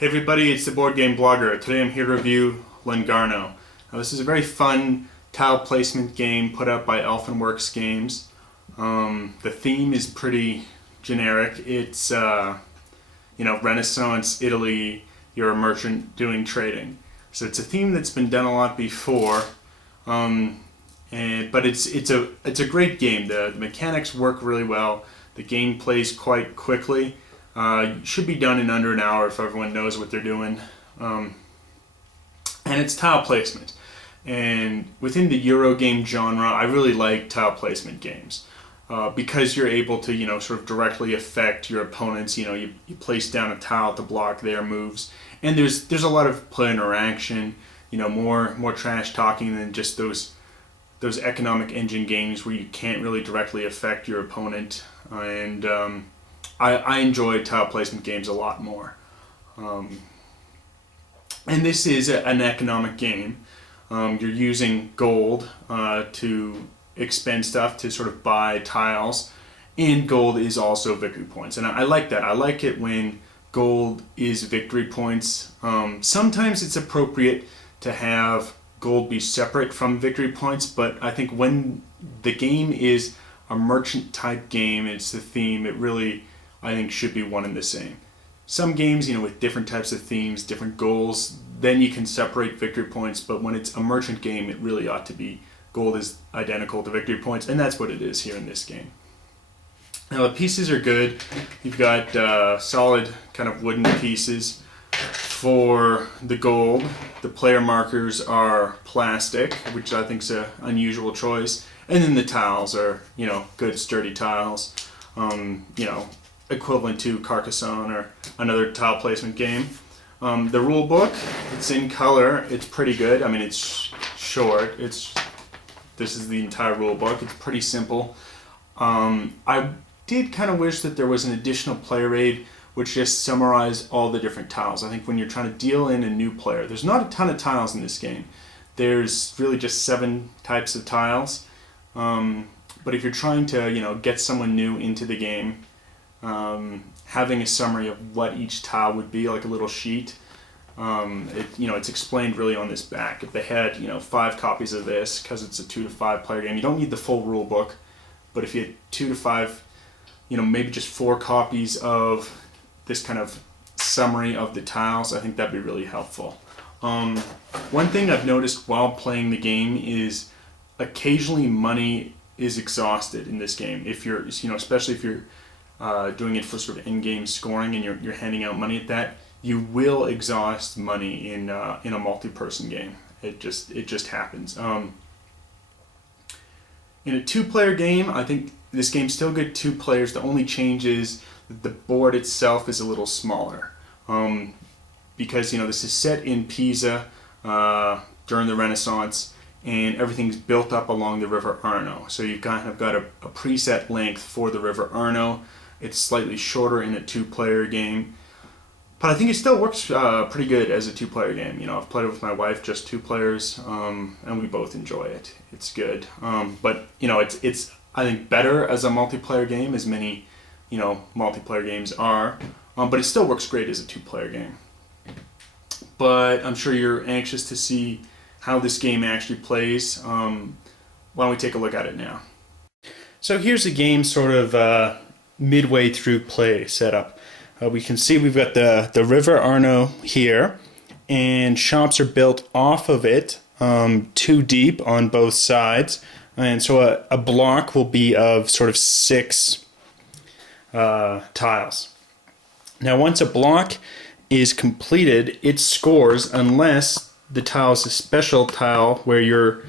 Hey everybody, it's the Board Game Blogger. Today I'm here to review Lungarno. Now this is a very fun tile placement game put out by ElfinWerks games. The theme is pretty generic. It's Renaissance Italy. You're a merchant doing trading. So it's a theme that's been done a lot before, but it's a great game. The mechanics work really well. The game plays quite quickly. Should be done in under an hour if everyone knows what they're doing. And it's tile placement. And within the Euro game genre, I really like tile placement games because you're able to, sort of directly affect your opponents. You place down a tile to block their moves, and there's a lot of player interaction. More trash talking than just those economic engine games where you can't really directly affect your opponent. And I enjoy tile placement games a lot more. And this is an economic game. You're using gold to expend stuff to sort of buy tiles, and gold is also victory points. And I like that. I like it when gold is victory points. Sometimes it's appropriate to have gold be separate from victory points, but I think when the game is a merchant type game, it's the theme, it really, I think, should be one and the same. Some games, with different types of themes, different goals, then you can separate victory points, but when it's a merchant game, it really ought to be gold is identical to victory points, and that's what it is here in this game. Now the pieces are good. You've got solid kind of wooden pieces. For the gold, the player markers are plastic, which I think is an unusual choice, and then the tiles are, good sturdy tiles. Equivalent to Carcassonne or another tile placement game. The rule book, it's in color. It's pretty good. I mean, it's short. This is the entire rule book. It's pretty simple. I did kind of wish that there was an additional player aid which just summarized all the different tiles. I think when you're trying to deal in a new player, there's not a ton of tiles in this game. There's really just 7 types of tiles. But if you're trying to, get someone new into the game, having a summary of what each tile would be, like a little sheet. It's explained really on this back. If they had, 5 copies of this, because it's a 2 to 5 player game, you don't need the full rule book. But if you had 2 to 5, maybe just 4 copies of this kind of summary of the tiles, I think that'd be really helpful. One thing I've noticed while playing the game is occasionally money is exhausted in this game. If you're, especially if you're doing it for sort of in-game scoring and you're handing out money at that, you will exhaust money in a multi-person game. It just happens. In a 2-player game, I think this game's still good 2 players. The only change is that the board itself is a little smaller. Because this is set in Pisa during the Renaissance, and everything's built up along the River Arno. So you've kind of got a preset length for the River Arno. It's slightly shorter in a 2-player game, but I think it still works pretty good as a 2-player game. I've played it with my wife, just 2 players, and we both enjoy it. It's good, but it's I think better as a multiplayer game, as many multiplayer games are, but it still works great as a 2-player game. But I'm sure you're anxious to see how this game actually plays. Why don't we take a look at it now? So here's the game sort of midway through play setup. We can see we've got the River Arno here, and shops are built off of it 2 deep on both sides. And so a block will be of sort of 6 tiles. Now once a block is completed, it scores unless the tile is a special tile where your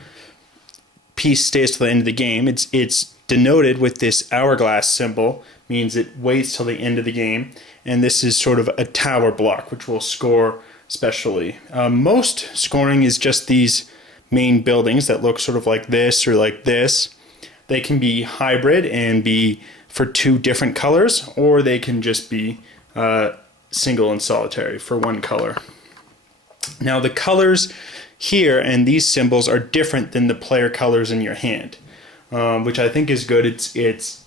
piece stays till the end of the game. It's denoted with this hourglass symbol, means it waits till the end of the game, and this is sort of a tower block which will score specially. Most scoring is just these main buildings that look sort of like this or like this. They can be hybrid and be for 2 different colors, or they can just be single and solitary for 1 color. Now the colors here and these symbols are different than the player colors in your hand, which I think is good. It's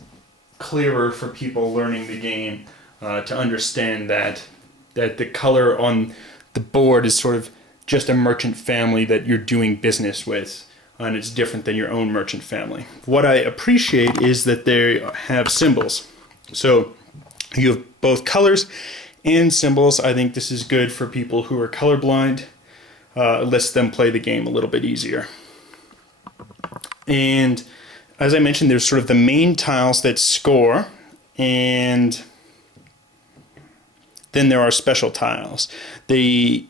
clearer for people learning the game to understand that that the color on the board is sort of just a merchant family that you're doing business with, and it's different than your own merchant family. What I appreciate is that they have symbols. So you have both colors and symbols. I think this is good for people who are colorblind. It lets them play the game a little bit easier. And as I mentioned, there's sort of the main tiles that score, and then there are special tiles. The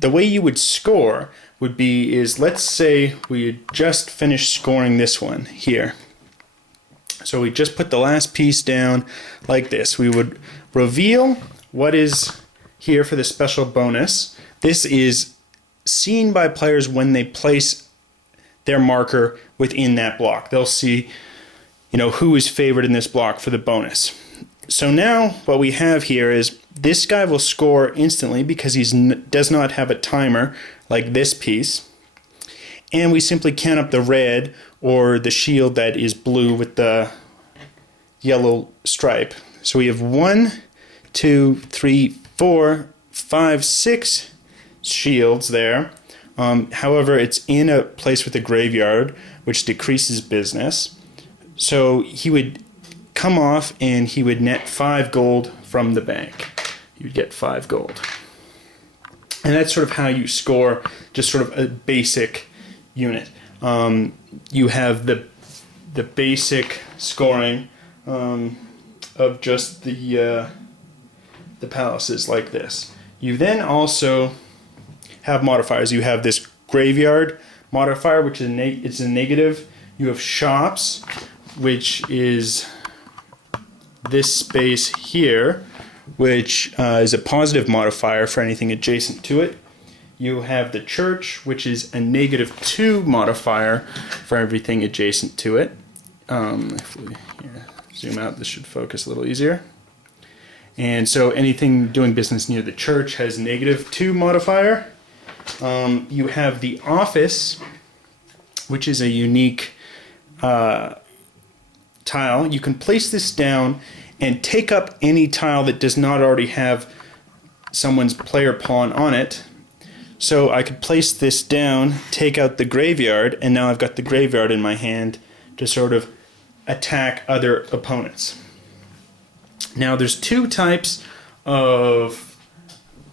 way you would score would be let's say we had just finished scoring this one here. So we just put the last piece down like this. We would reveal what is here for the special bonus. This is seen by players when they place their marker within that block. They'll see, who is favored in this block for the bonus. So now what we have here is this guy will score instantly because he does not have a timer like this piece. And we simply count up the red or the shield that is blue with the yellow stripe. So we have 1, 2, 3, 4, 5, 6 shields there. However, it's in a place with a graveyard, which decreases business. So he would come off and he would net 5 gold from the bank. You would get 5 gold. And that's sort of how you score, just sort of a basic unit. You have the basic scoring of just the palaces like this. You then also have modifiers. You have this graveyard modifier, which is it's a negative. You have shops, which is this space here, which is a positive modifier for anything adjacent to it. You have the church, which is a -2 modifier for everything adjacent to it. If we zoom out, this should focus a little easier. And so anything doing business near the church has -2 modifier. You have the office, which is a unique tile. You can place this down and take up any tile that does not already have someone's player pawn on it. So I could place this down, take out the graveyard, and now I've got the graveyard in my hand to sort of attack other opponents. Now there's 2 types of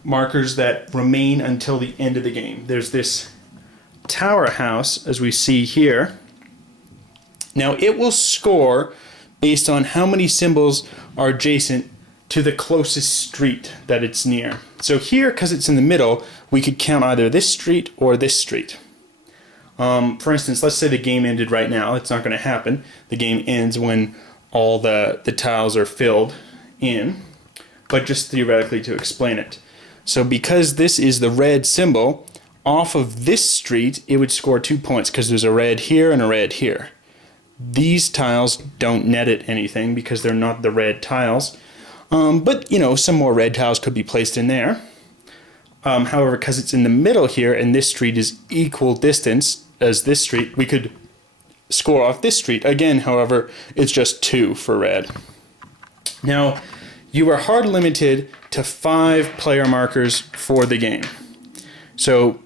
markers that remain until the end of the game. There's this tower house, as we see here. Now it will score based on how many symbols are adjacent to the closest street that it's near. So here, because it's in the middle, we could count either this street or this street. For instance, let's say the game ended right now. It's not going to happen. The game ends when all the tiles are filled in, but just theoretically to explain it. So because this is the red symbol, off of this street, it would score 2 points because there's a red here and a red here. These tiles don't net it anything because they're not the red tiles. But, some more red tiles could be placed in there. However, because it's in the middle here and this street is equal distance as this street, we could score off this street. Again, however, it's just 2 for red. Now, you are hard limited to 5 player markers for the game. So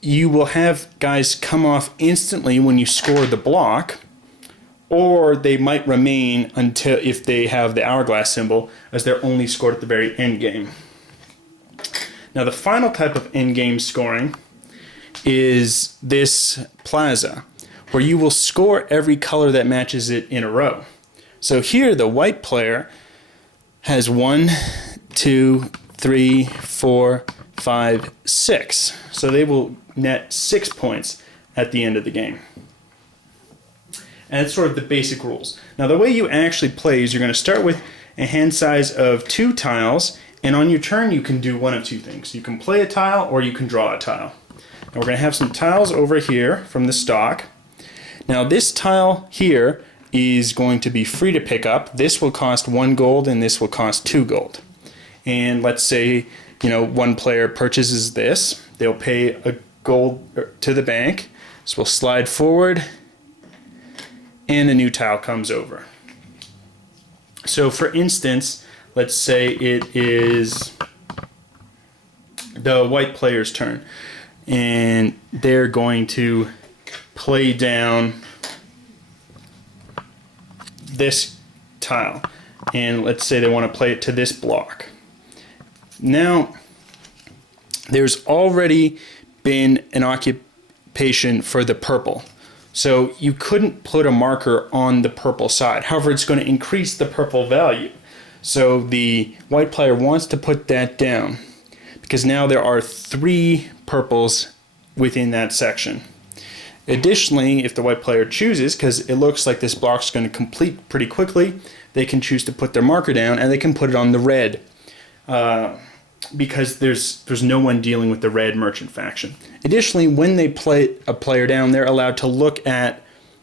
you will have guys come off instantly when you score the block, or they might remain until if they have the hourglass symbol, as they're only scored at the very end game. Now the final type of end game scoring is this plaza, where you will score every color that matches it in a row. So here the white player has 1, 2, 3, 4, 5, 6. So they will net 6 points at the end of the game. And it's sort of the basic rules. Now the way you actually play is you're going to start with a hand size of 2 tiles, and on your turn you can do one of 2 things. You can play a tile or you can draw a tile. Now we're going to have some tiles over here from the stock. Now this tile here is going to be free to pick up. This will cost 1 gold and this will cost 2 gold. And let's say, one player purchases this. They'll pay a gold to the bank. So we'll slide forward and a new tile comes over. So for instance, let's say it is the white player's turn, and they're going to play down this tile, and let's say they want to play it to this block. Now there's already been an occupation for the purple, so you couldn't put a marker on the purple side. However, it's going to increase the purple value, so the white player wants to put that down because now there are 3 purples within that section. Additionally, if the white player chooses, because it looks like this block is going to complete pretty quickly, they can choose to put their marker down, and they can put it on the red, because there's no one dealing with the red merchant faction. Additionally, when they play a player down, they're allowed to look at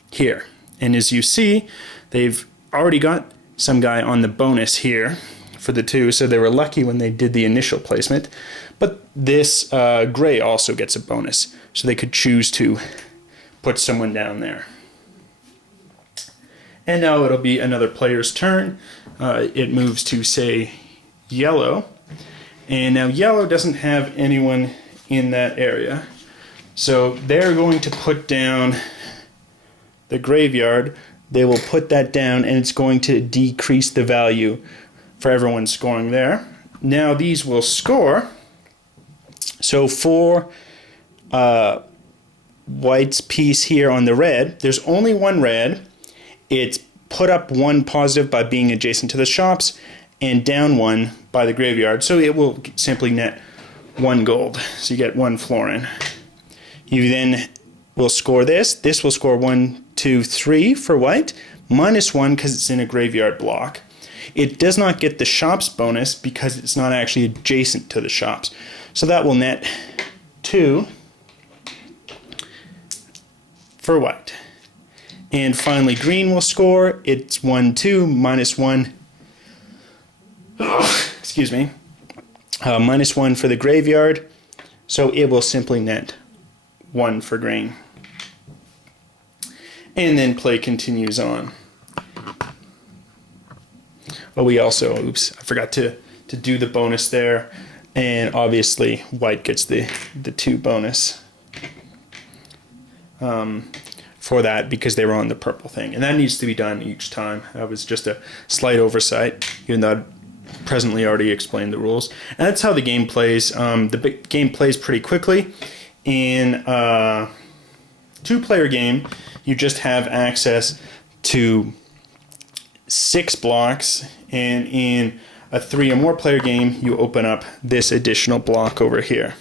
here, and as you see, they've already got some guy on the bonus here for the 2, so they were lucky when they did the initial placement. But this gray also gets a bonus, so they could choose to put someone down there. And now it'll be another player's turn. It moves to, say, yellow. And now yellow doesn't have anyone in that area. So they're going to put down the graveyard. They will put that down, and it's going to decrease the value for everyone scoring there. Now these will score. So for white's piece here on the red, there's only 1 red. It's put up 1 positive by being adjacent to the shops, and down 1 by the graveyard, so it will simply net 1 gold, so you get 1 florin. You then will score this. This will score 1, 2, 3 for white, -1 because it's in a graveyard block. It does not get the shops bonus because it's not actually adjacent to the shops, so that will net 2 for white. And finally green will score. It's 1, 2, -1. Excuse me. -1 for the graveyard, so it will simply net 1 for green. And then play continues on. Oh, we also, oops, I forgot to do the bonus there, and obviously white gets the 2 bonus for that because they were on the purple thing, and that needs to be done each time. That was just a slight oversight, even though I've presently already explained the rules. And that's how the game plays. The game plays pretty quickly. In a 2-player game, you just have access to 6 blocks, and in a 3 or more player game, you open up this additional block over here.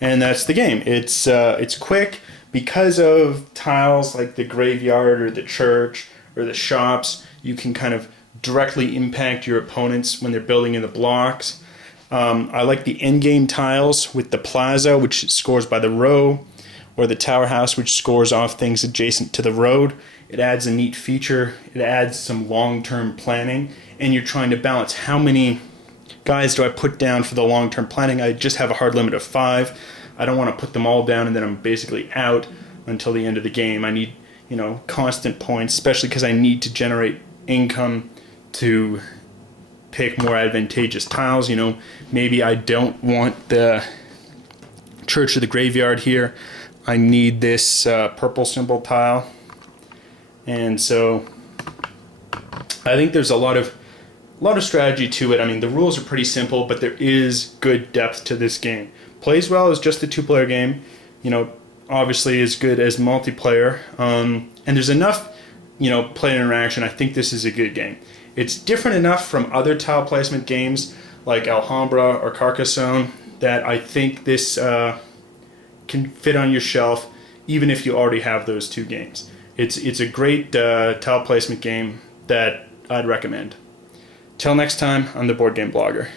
And that's the game. It's quick. Because of tiles like the graveyard or the church or the shops, you can kind of directly impact your opponents when they're building in the blocks. I like the endgame tiles with the plaza, which scores by the row, or the tower house, which scores off things adjacent to the road. It adds a neat feature. It adds some long-term planning, and you're trying to balance how many guys do I put down for the long-term planning. I just have a hard limit of 5. I don't want to put them all down and then I'm basically out until the end of the game. I need, constant points, especially because I need to generate income to pick more advantageous tiles. Maybe I don't want the church or the graveyard here. I need this purple symbol tile. And so I think there's a lot of strategy to it. I mean, the rules are pretty simple, but there is good depth to this game. Plays well as just a 2-player game, obviously as good as multiplayer, and there's enough, player interaction. I think this is a good game. It's different enough from other tile placement games like Alhambra or Carcassonne that I think this can fit on your shelf, even if you already have those 2 games. It's a great tile placement game that I'd recommend. Till next time, I'm the Board Game Blogger.